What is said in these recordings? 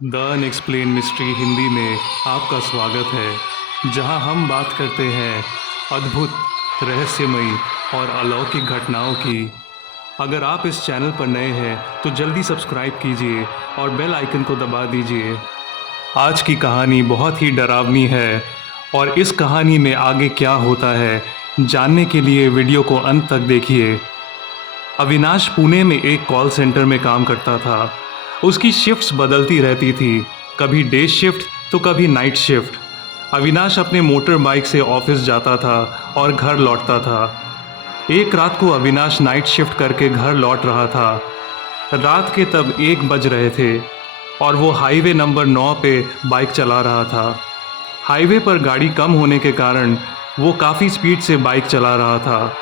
The unexplained mystery Hindi में आपका स्वागत है, जहां हम बात करते हैं अद्भुत, रहस्यमयी और अलौकिक घटनाओं की। अगर आप इस चैनल पर नए हैं तो जल्दी सब्सक्राइब कीजिए और बेल आइकन को दबा दीजिए। आज की कहानी बहुत ही डरावनी है और इस कहानी में आगे क्या होता है जानने के लिए वीडियो को अंत तक देखिए। अविनाश पुणे में एक कॉल सेंटर में काम करता था। उसकी शिफ्ट्स बदलती रहती थी, कभी डे शिफ्ट तो कभी नाइट शिफ्ट। अविनाश अपने मोटर बाइक से ऑफिस जाता था और घर लौटता था। एक रात को अविनाश नाइट शिफ्ट करके घर लौट रहा था। रात के तब 1 बज रहे थे और वो हाईवे नंबर 9 पे बाइक चला रहा था। हाईवे पर गाड़ी कम होने के कारण वो काफ़ी स्पीड से बाइक चला रहा था।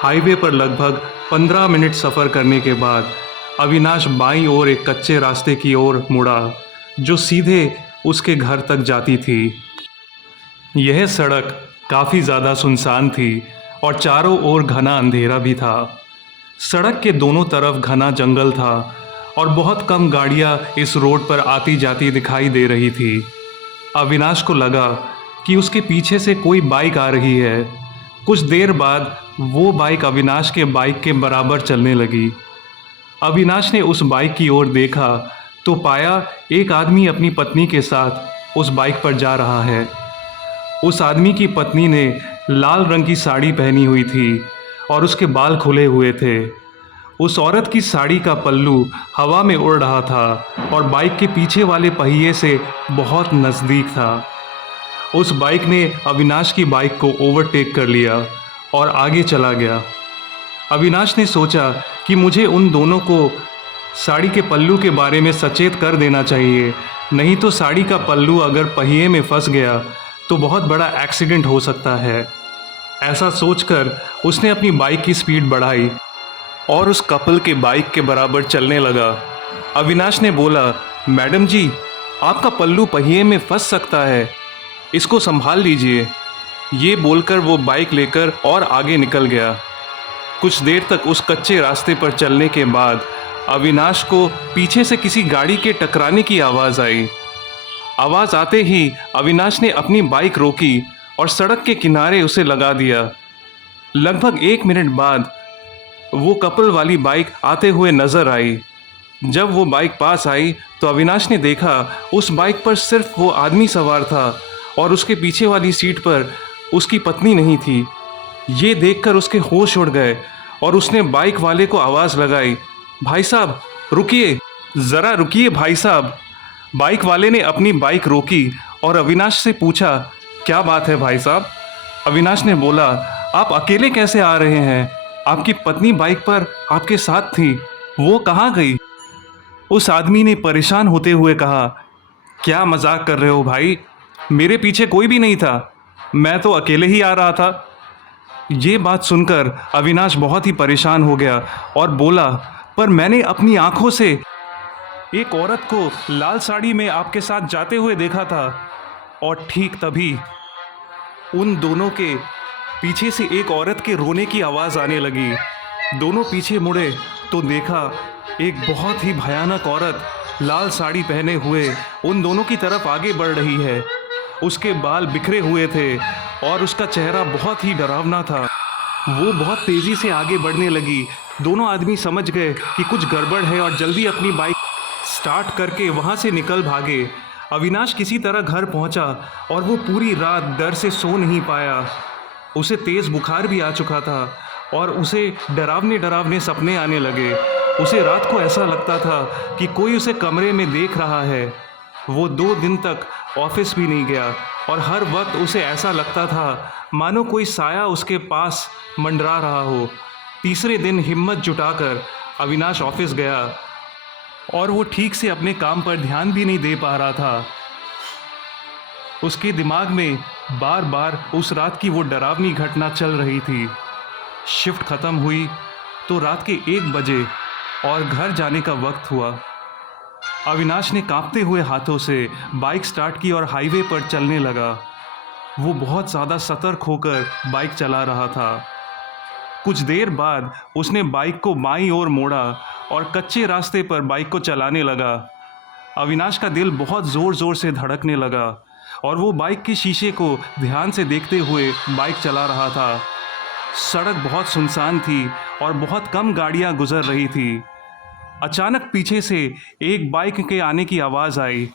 हाईवे पर लगभग 15 मिनट सफ़र करने के बाद अविनाश बाईं ओर एक कच्चे रास्ते की ओर मुड़ा, जो सीधे उसके घर तक जाती थी। यह सड़क काफ़ी ज़्यादा सुनसान थी और चारों ओर घना अंधेरा भी था। सड़क के दोनों तरफ घना जंगल था और बहुत कम गाड़ियां इस रोड पर आती जाती दिखाई दे रही थी। अविनाश को लगा कि उसके पीछे से कोई बाइक आ रही है। कुछ देर बाद वो बाइक अविनाश के बाइक के बराबर चलने लगी। अविनाश ने उस बाइक की ओर देखा तो पाया एक आदमी अपनी पत्नी के साथ उस बाइक पर जा रहा है। उस आदमी की पत्नी ने लाल रंग की साड़ी पहनी हुई थी और उसके बाल खुले हुए थे। उस औरत की साड़ी का पल्लू हवा में उड़ रहा था और बाइक के पीछे वाले पहिए से बहुत नज़दीक था। उस बाइक ने अविनाश की बाइक को ओवरटेक कर लिया और आगे चला गया। अविनाश ने सोचा कि मुझे उन दोनों को साड़ी के पल्लू के बारे में सचेत कर देना चाहिए, नहीं तो साड़ी का पल्लू अगर पहिए में फंस गया तो बहुत बड़ा एक्सीडेंट हो सकता है। ऐसा सोचकर उसने अपनी बाइक की स्पीड बढ़ाई और उस कपल के बाइक के बराबर चलने लगा। अविनाश ने बोला, मैडम जी, आपका पल्लू पहिए में फंस सकता है, इसको संभाल लीजिए। ये बोलकर वो बाइक लेकर और आगे निकल गया। कुछ देर तक उस कच्चे रास्ते पर चलने के बाद अविनाश को पीछे से किसी गाड़ी के टकराने की आवाज़ आई। आवाज़ आते ही अविनाश ने अपनी बाइक रोकी और सड़क के किनारे उसे लगा दिया। लगभग 1 मिनट बाद वो कपल वाली बाइक आते हुए नज़र आई। जब वो बाइक पास आई तो अविनाश ने देखा उस बाइक पर सिर्फ वो आदमी सवार था और उसके पीछे वाली सीट पर उसकी पत्नी नहीं थी। ये देखकर उसके होश उड़ गए और उसने बाइक वाले को आवाज़ लगाई, भाई साहब रुकिए, ज़रा रुकिए भाई साहब। बाइक वाले ने अपनी बाइक रोकी और अविनाश से पूछा, क्या बात है भाई साहब? अविनाश ने बोला, आप अकेले कैसे आ रहे हैं? आपकी पत्नी बाइक पर आपके साथ थी, वो कहाँ गई? उस आदमी ने परेशान होते हुए कहा, क्या मजाक कर रहे हो भाई? मेरे पीछे कोई भी नहीं था, मैं तो अकेले ही आ रहा था। ये बात सुनकर अविनाश बहुत ही परेशान हो गया और बोला, पर मैंने अपनी आंखों से एक औरत को लाल साड़ी में आपके साथ जाते हुए देखा था। और ठीक तभी उन दोनों के पीछे से एक औरत के रोने की आवाज़ आने लगी। दोनों पीछे मुड़े तो देखा एक बहुत ही भयानक औरत लाल साड़ी पहने हुए उन दोनों की तरफ आगे बढ़ रही है। उसके बाल बिखरे हुए थे और उसका चेहरा बहुत ही डरावना था। वो बहुत तेज़ी से आगे बढ़ने लगी। दोनों आदमी समझ गए कि कुछ गड़बड़ है और जल्दी अपनी बाइक स्टार्ट करके वहाँ से निकल भागे। अविनाश किसी तरह घर पहुँचा और वो पूरी रात डर से सो नहीं पाया। उसे तेज़ बुखार भी आ चुका था और उसे डरावने डरावने सपने आने लगे। उसे रात को ऐसा लगता था कि कोई उसे कमरे में देख रहा है। वो 2 दिन तक ऑफिस भी नहीं गया और हर वक्त उसे ऐसा लगता था मानो कोई साया उसके पास मंडरा रहा हो। तीसरे दिन हिम्मत जुटाकर अविनाश ऑफिस गया और वो ठीक से अपने काम पर ध्यान भी नहीं दे पा रहा था। उसके दिमाग में बार बार उस रात की वो डरावनी घटना चल रही थी। शिफ्ट ख़त्म हुई तो रात के 1 बजे और घर जाने का वक्त हुआ। अविनाश ने कांपते हुए हाथों से बाइक स्टार्ट की और हाईवे पर चलने लगा। वो बहुत ज़्यादा सतर्क होकर बाइक चला रहा था। कुछ देर बाद उसने बाइक को बाईं ओर मोड़ा और कच्चे रास्ते पर बाइक को चलाने लगा। अविनाश का दिल बहुत ज़ोर ज़ोर से धड़कने लगा और वो बाइक के शीशे को ध्यान से देखते हुए बाइक चला रहा था। सड़क बहुत सुनसान थी और बहुत कम गाड़ियां गुजर रही थी। अचानक पीछे से एक बाइक के आने की आवाज़ आई।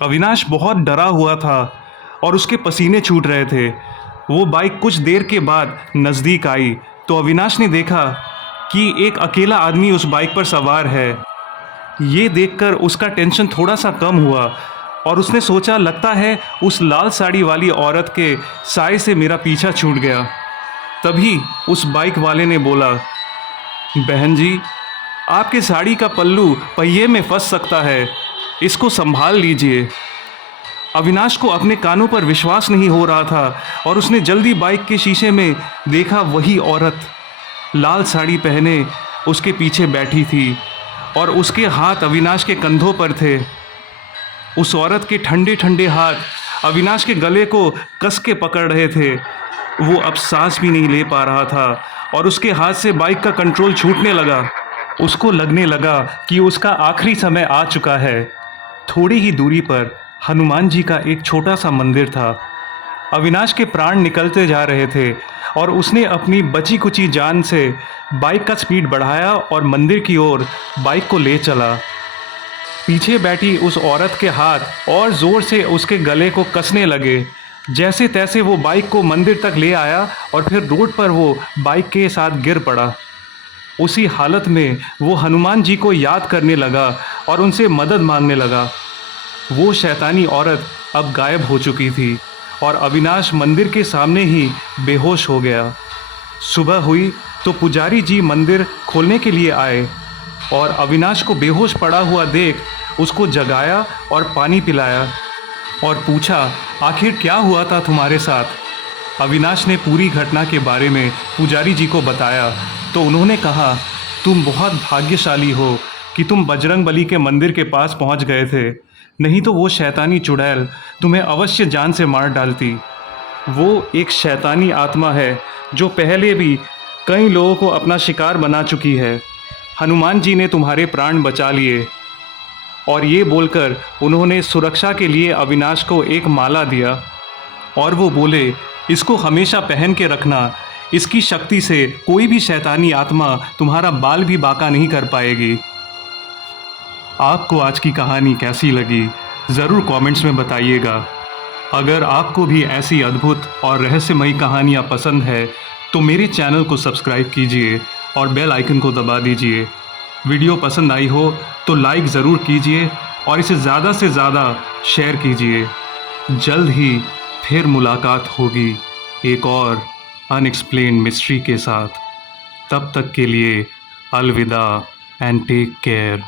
अविनाश बहुत डरा हुआ था और उसके पसीने छूट रहे थे। वो बाइक कुछ देर के बाद नज़दीक आई तो अविनाश ने देखा कि एक अकेला आदमी उस बाइक पर सवार है। ये देखकर उसका टेंशन थोड़ा सा कम हुआ और उसने सोचा, लगता है उस लाल साड़ी वाली औरत के साए से मेरा पीछा छूट गया। तभी उस बाइक वाले ने बोला, बहन जी, आपके साड़ी का पल्लू पहिए में फंस सकता है, इसको संभाल लीजिए। अविनाश को अपने कानों पर विश्वास नहीं हो रहा था और उसने जल्दी बाइक के शीशे में देखा, वही औरत लाल साड़ी पहने उसके पीछे बैठी थी और उसके हाथ अविनाश के कंधों पर थे। उस औरत के ठंडे ठंडे हाथ अविनाश के गले को कस के पकड़ रहे थे। वो अब सांस भी नहीं ले पा रहा था और उसके हाथ से बाइक का कंट्रोल छूटने लगा। उसको लगने लगा कि उसका आखिरी समय आ चुका है। थोड़ी ही दूरी पर हनुमान जी का एक छोटा सा मंदिर था। अविनाश के प्राण निकलते जा रहे थे और उसने अपनी बची कुची जान से बाइक का स्पीड बढ़ाया और मंदिर की ओर बाइक को ले चला। पीछे बैठी उस औरत के हाथ और ज़ोर से उसके गले को कसने लगे। जैसे तैसे वो बाइक को मंदिर तक ले आया और फिर रोड पर वो बाइक के साथ गिर पड़ा। उसी हालत में वो हनुमान जी को याद करने लगा और उनसे मदद मांगने लगा। वो शैतानी औरत अब गायब हो चुकी थी और अविनाश मंदिर के सामने ही बेहोश हो गया। सुबह हुई तो पुजारी जी मंदिर खोलने के लिए आए और अविनाश को बेहोश पड़ा हुआ देख उसको जगाया और पानी पिलाया और पूछा, आखिर क्या हुआ था तुम्हारे साथ। अविनाश ने पूरी घटना के बारे में पुजारी जी को बताया तो उन्होंने कहा, तुम बहुत भाग्यशाली हो कि तुम बजरंगबली के मंदिर के पास पहुंच गए थे, नहीं तो वो शैतानी चुड़ैल तुम्हें अवश्य जान से मार डालती। वो एक शैतानी आत्मा है जो पहले भी कई लोगों को अपना शिकार बना चुकी है। हनुमान जी ने तुम्हारे प्राण बचा लिए। और ये बोलकर उन्होंने सुरक्षा के लिए अविनाश को एक माला दिया और वो बोले, इसको हमेशा पहन के रखना, इसकी शक्ति से कोई भी शैतानी आत्मा तुम्हारा बाल भी बांका नहीं कर पाएगी। आपको आज की कहानी कैसी लगी ज़रूर कमेंट्स में बताइएगा। अगर आपको भी ऐसी अद्भुत और रहस्यमयी कहानियाँ पसंद है तो मेरे चैनल को सब्सक्राइब कीजिए और बेल आइकन को दबा दीजिए। वीडियो पसंद आई हो तो लाइक ज़रूर कीजिए और इसे ज़्यादा से ज़्यादा शेयर कीजिए। जल्द ही फिर मुलाकात होगी एक और अनएक्सप्लेन्ड मिस्ट्री के साथ। तब तक के लिए अलविदा एंड टेक केयर।